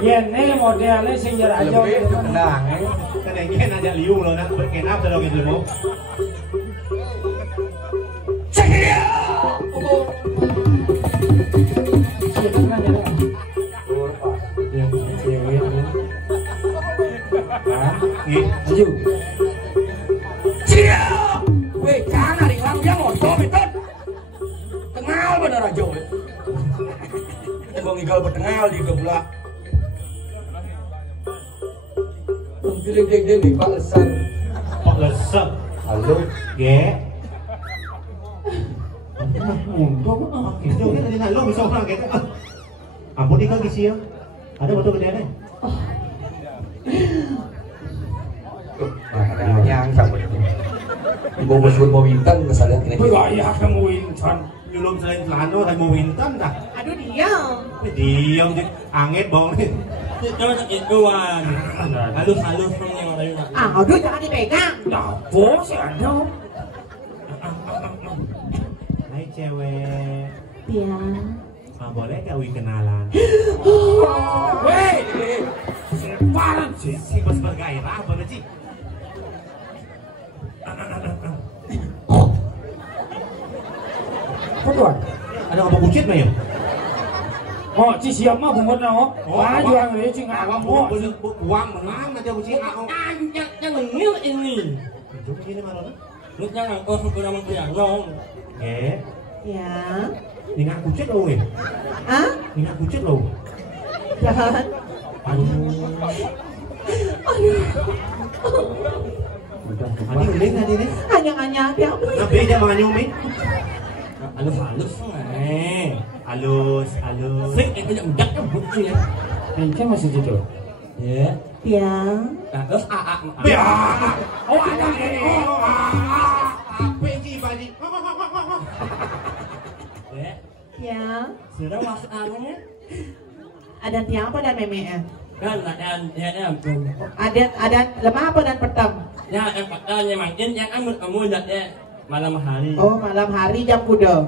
Ini modelnya sing jar aja tenang Kadangnya aja liung loh, nak berkenap dalam itu mau. Cekia. Maju. Cia. Weh, jangan diulang dia motor betul. Tengal bener aja weh. Tembong igal bertengal di gebulak. Gede-gede nih Pak Lesar. Pak Lesar. Halo. Ge. Untung Itu kan tadi nak lo bisa orang gitu. Ampun di kaki sih ya. Ada motor gede ada. yang sama ibu musuh mau wintan misalnya ini ayah kamu wintan Belum selain celana kan mau wintan dah. Aduh diam. Diam sih. Angin bang nih. Jangan ituan. Halus-halus yang orang. Aduh jangan dipegang. Apa sih ada? Hai cewek. Iya. Boleh gak Wi kenalan? Weh, parah sih. Si bos bergairah boleh sih. Apa tuan? Ada apa bucit mah ya? Oh, ci siap mah bungut na oh. Wah, juang dia cing awam oh. Uang menang aja bucit aku. Yang ngil ini. Bucit ini mana? Lu jangan kau sudah mengkhianat. Ya. Ini nggak bucit loh ya? Hah? Ini nggak bucit loh. Jangan. Adi uling tadi nih. Hanya dia. Nabi aja menganyumi. Halus-halus Halus. Sik itu yang udah kan bukti ya. Ini masih gitu. Ya. Ya. Nah, terus Ya. Oh, ada ini. Benci bali. Ya. Sudah masuk arahnya. Adat yang apa dan meme-nya? Kan ada Adat lemah apa dan petem? ya yang patahnya makin yang kamu ya malam hari. Oh malam hari jam kuda.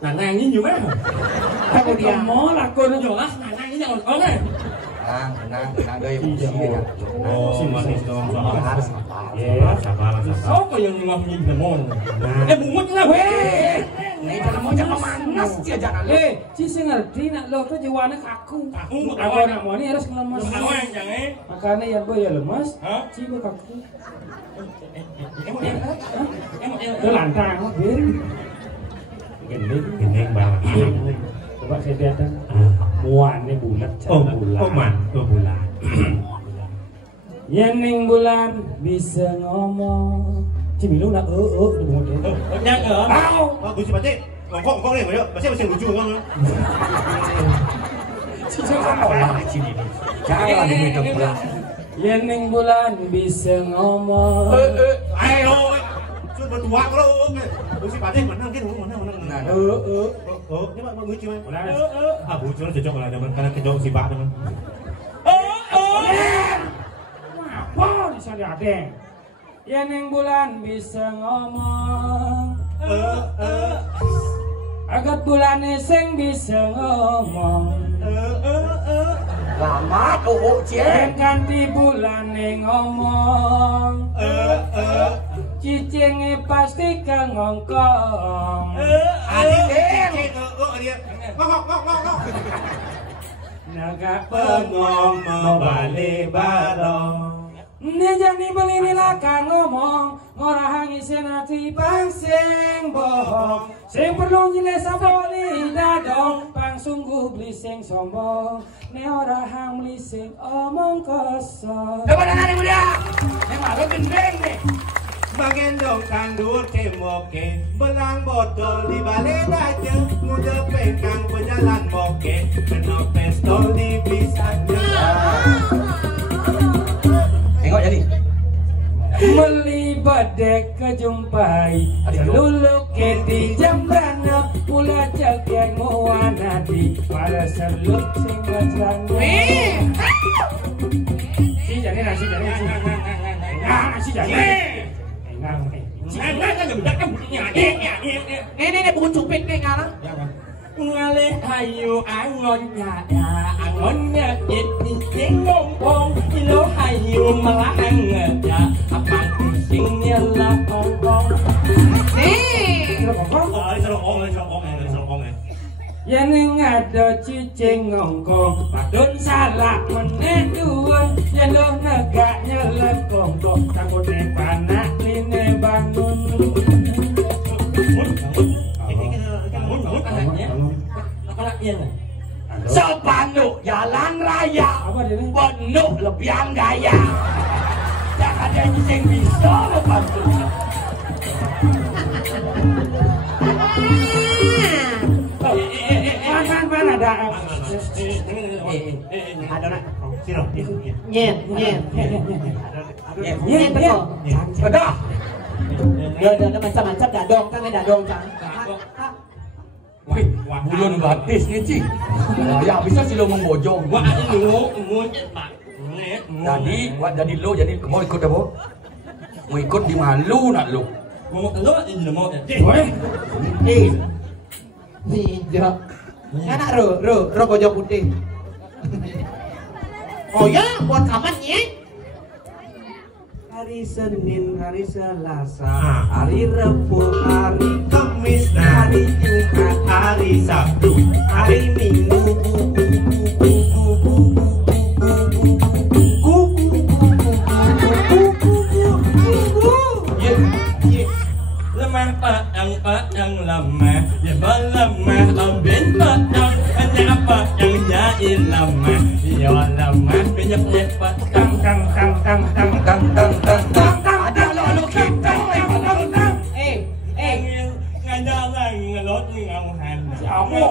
Nah nangin juga. Kemudian Mau lakon Jelas nangin yang oke. tenang dari musik ya Oh, manis dong. Sabar. Oh kau yang ngomongin demon. Bungut lah weh. Ini jangan manas dia jangan. Ci sing ngerti nak lo tuh jiwane kaku. Kaku Aku nak mau ini harus ngelemas. Kamu yang jangan. Makanya yang gue ya lemas. Hah? Ci gue kaku. Emang Itu lantang, bir. Gendeng banget. Coba saya datang. Muannya bulat. Bulan. Yening bulan bisa ngomong. Cimilu nak di model. jangan. Bagus sih Pak. Ngongkong nih, masih lucu kan. jangan diminum pulang Yening bulan bisa ngomong. Ayo, sudah berdua kalau. Busi Pak menang kan, menang. Ini Pak lucu kan. Lucu cocok lah teman karena kejauh si Pak teman. Apa bisa ada? Yening bulan bisa ngomong. Agat bulan sing bisa ngomong. lama tuh Yen kanthi bulane ngomong. Cicinge pasti kang ngongkong. Naga Pengong membalik balong. Nejani beli nila kang ngomong. Ngorahang isen hati pang sing bohong. Sing perlu nyile saboli dadong. Pang sungguh beli sing sombong. Ne orahang beli sing omong kosong. Coba dengar ibu dia. Yang malu gendeng nih. Magendong tandur kemoke, belang botol di balai aja, muda pekang pejalan moke, kena pistol di bisanya. tengok jadi Melibadek kejumpai Seluluk di jambrana Pula jaga nguana di Para seluk sing wajana Si jani nasi jani si Nasi jani Engang Nih buku cupik nih ngalah. Ngalih hayu angonnya angonnya jadi ngomong ilo hayu melang ya apa singnya lah ngomong Nih. Ya ning ada cicing ngongkong padun salah meneh duwun yen lo negak nyelekong takut ning panak line bangun Sepanduk jalan raya apa dia penuh lebihan gaya. Tak ada yang bisa membantu. Pan ada Ada nak. Siro. Nyen. Nyen teko. Sudah. Ada macam-macam dadong cang. Wih, bulan batis nih Cik. Ya bisa sih lo membojong. Wah lu pak Jadi lo jadi mau ikut apa? Mau ikut di malu nak lo. mau lu ini mau weh Hijau. Anak ro bojong putih. Oh ya, buat kapan ya? Hari Senin, hari Selasa, hari Rabu, hari Kamis, hari Jumat, hari Sabtu, hari Minggu. lemah padang lama ya lemah ambin padang hanya apa yang jadi lama ya lama banyak padang tang Ada lo kita. ngajaran ngelot ngauhan kamu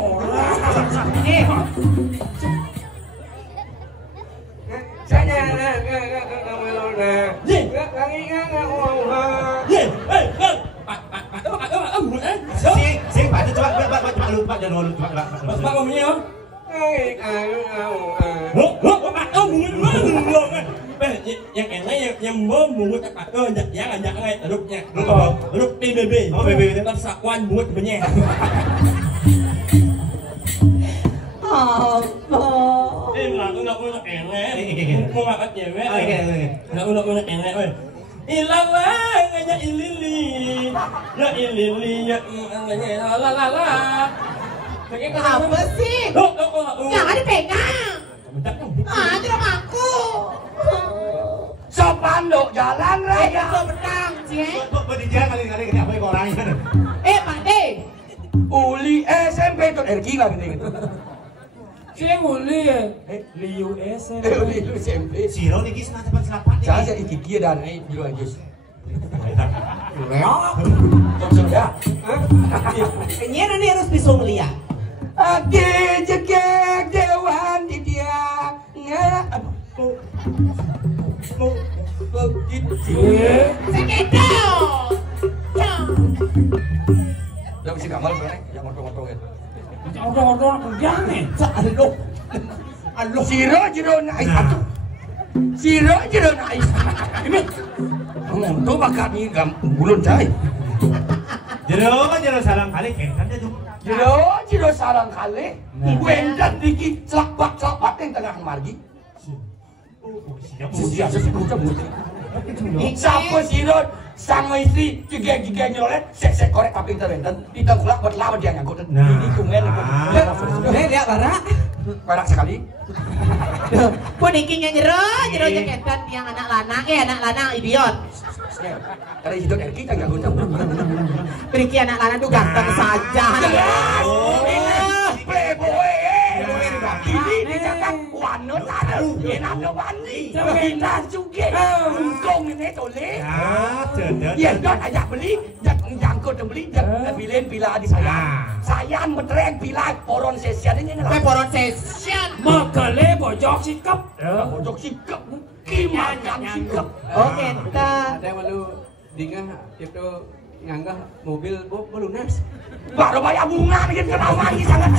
Sing Pak coba lu Pak jangan lu Pak. Pak mau minum? Yang enak yang mau mungut Pak jangan rupnya rup PBB persatuan mungut banyak. Unak enak mau makan cewek unak enak ilang lah ngajak ilili ya la Apa sih? Jangan dipegang. Jangan aku. Sepanduk jalan raya. Pedang, sih. Berdijan kali-kali kenapa ke orangnya? Pak De. Uli SMP itu gila gitu. sing uli liu esen Uli lu SMP. Siro niki selapat Saya iki kia dan ini dulu aja. Sudah. Kayaknya nanti harus bisa melihat. Ake jekek dewan di dia. Sekedok. Udah bisa gambar berani, yang motor-motor gitu. Odo-odo jangan Alo siro jero naik atuh. Siro jero naik. Ini ngomong tuh bakal nih bulun cai. Jero salam kali kentan tuh. Jero sarang kali. Wendan dikit celak-celak yang tengah margi. Siapa sih bocah bocah. Siapa siro sang istri juga nyolet sek korek tapi interventan ditengkulak buat lawan dia ngangkut. Ini kungen Lihat barak. barak sekali. Kok nikinya jero jaketan yang anak lanang idiot. Dari hidup kita nggak guna. Periki anak lanang tuh ganteng saja. Playboy. Ini dicatat wanut ada, enak wani. Kita juga untung ini tole. Ya, jangan ajak beli, jangkut beli, bilin bila di saya. Saya metrek bila poron sesian ini. Poron sesian. makale bojok sikap Bojok sikap, kimakan sikap. Oke, kita. Ada malu dingah itu nganggah mobil lunas. Baru bayar bunga nih kenal lagi sangat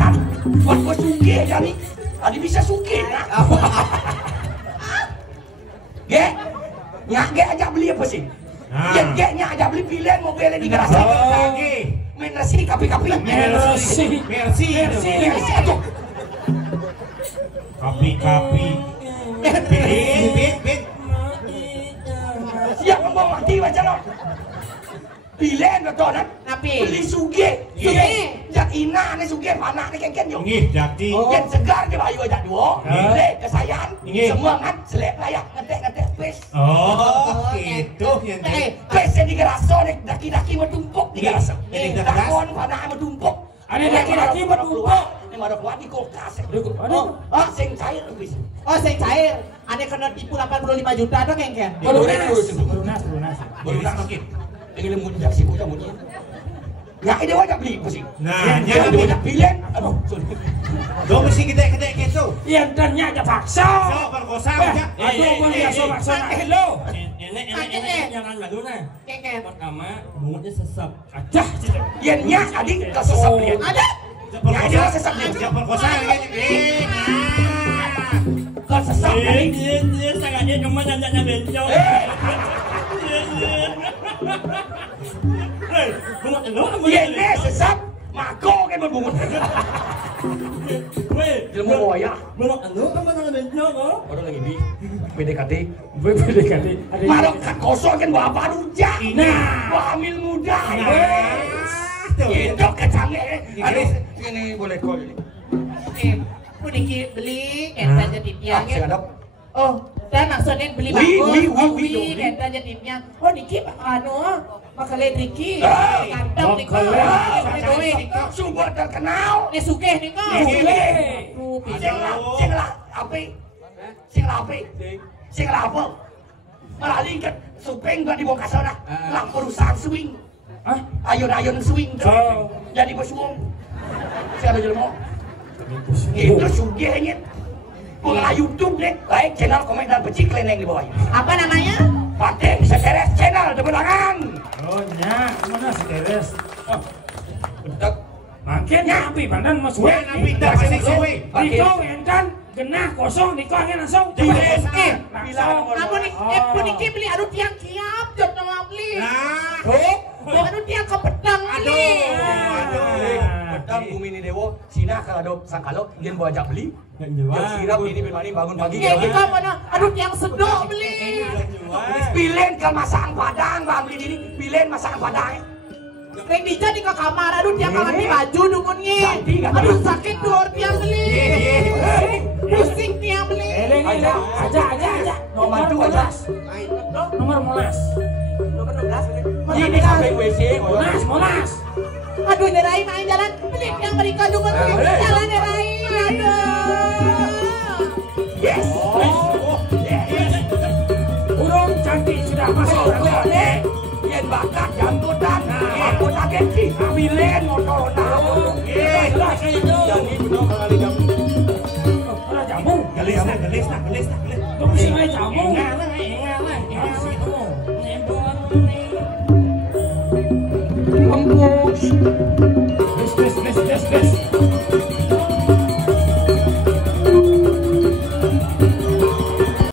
buat gue suge jadi tadi bisa suge ge nyake aja beli apa sih Yen geknya aja beli pilihan mobilnya di garasi. Lagi. Mercy kapi-kapi. Mercy. Aduh. Kapi. Pit. Siap ngomong mati baca lo. Pilihan betul kan? Napi? Beli suge. Jak ina nih suge mana nih kengken yo. Nggih, jati. Yen segar ke bayu aja dua. Pilih kesayangan. Nggih. Semua kan selek layak ngetek pes. Oh, gitu yang Pes di garaso nih daki-daki metumpuk di garaso. Dakon panah metumpuk. Ada daki-daki metumpuk. Ini ada kuat di kulkas. Aduh. Sing cair bis. Oh, saya cair. Ane kena tipu 85 juta ada kengken. Lunas. Baru makin. Ini lembut jak sih bocah bunyi. Ya ide wajah beli pusing. Nah, dia nya wajah pilihan. Aduh, sorry. do mesti gede-gede gitu. Iya dan nya aja paksa. So, perkosa aja. Aduh, boleh ya maksa. Hello. Enek jangan lagu nah. Kengken. Pertama, mulutnya sesap. Aja. Yen nya adik kesesap lihat. Ada? Ya dia sesap lihat. Yang perkosa Kesesap lihat. Dia sangatnya cuma nanya bencong. Yen sesap mako kan berbungut. Ilmu boya. Belum anu kamu nanya bencong kok. Orang lagi di PDKT. PDKT. Marok kosong kan bapak rujak. Nah. Wah, hamil muda. Itu kecangnya. Aduh, ini boleh kau ini. Puniki beli enta jadi tiangnya. Oh, dan maksudnya beli Wi. enta jadi tiang. Oh, niki anu makale niki. Kantong niki. Sumber terkenal. Ini sugih niki. Sing apa? Melalui ke supeng gak dibawa kasar dah. Lah perusahaan swing. Ayun-ayun swing. Jadi bersuung. Siapa jelmo? Itu sugihnya. Pengelah YouTube deh. Like, channel, komen, dan pecik leneng di bawahnya. Apa namanya? Paten Seteres channel debelangan. Oh nya, mana Seteres? Oh, Bentuk. makin api pandan mas Gue nabi dah masih suwe. Niko entan genah kosong Niko angin langsung. Bilang Kamu nih, puniki beli aduh tiang kiap jod nama beli. Nah, Aduh tiang ke pedang beli. Pedang bumi ini dewo. Sina kalau ada sangkalo, dia mau ajak beli. Yang sirap ini bermani bangun pagi. Ya kita mana? Aduh tiang sedok beli. Pilen ke masakan padang, bang beli ini. Pilen masakan padang. Reng dija di ke kamar, aduh tiang ganti baju dungunnya. Aduh sakit dua tiang beli. Pusing tiang beli. Aja. Nomor 2 aja. Nomor molas. Ini sampai WC. Molas. Aduh nerai main jalan. Beli tiang mereka dungun jalan nerai. Aduh. Yes. Burung cantik sudah masuk. Yen bakat jangkutan. Aku sakit sih. Pilen motor tahu. Jelas itu. Jadi benar kali jamu. Ora jamu. gelis nak. Kok mesti main jamu? Empuk.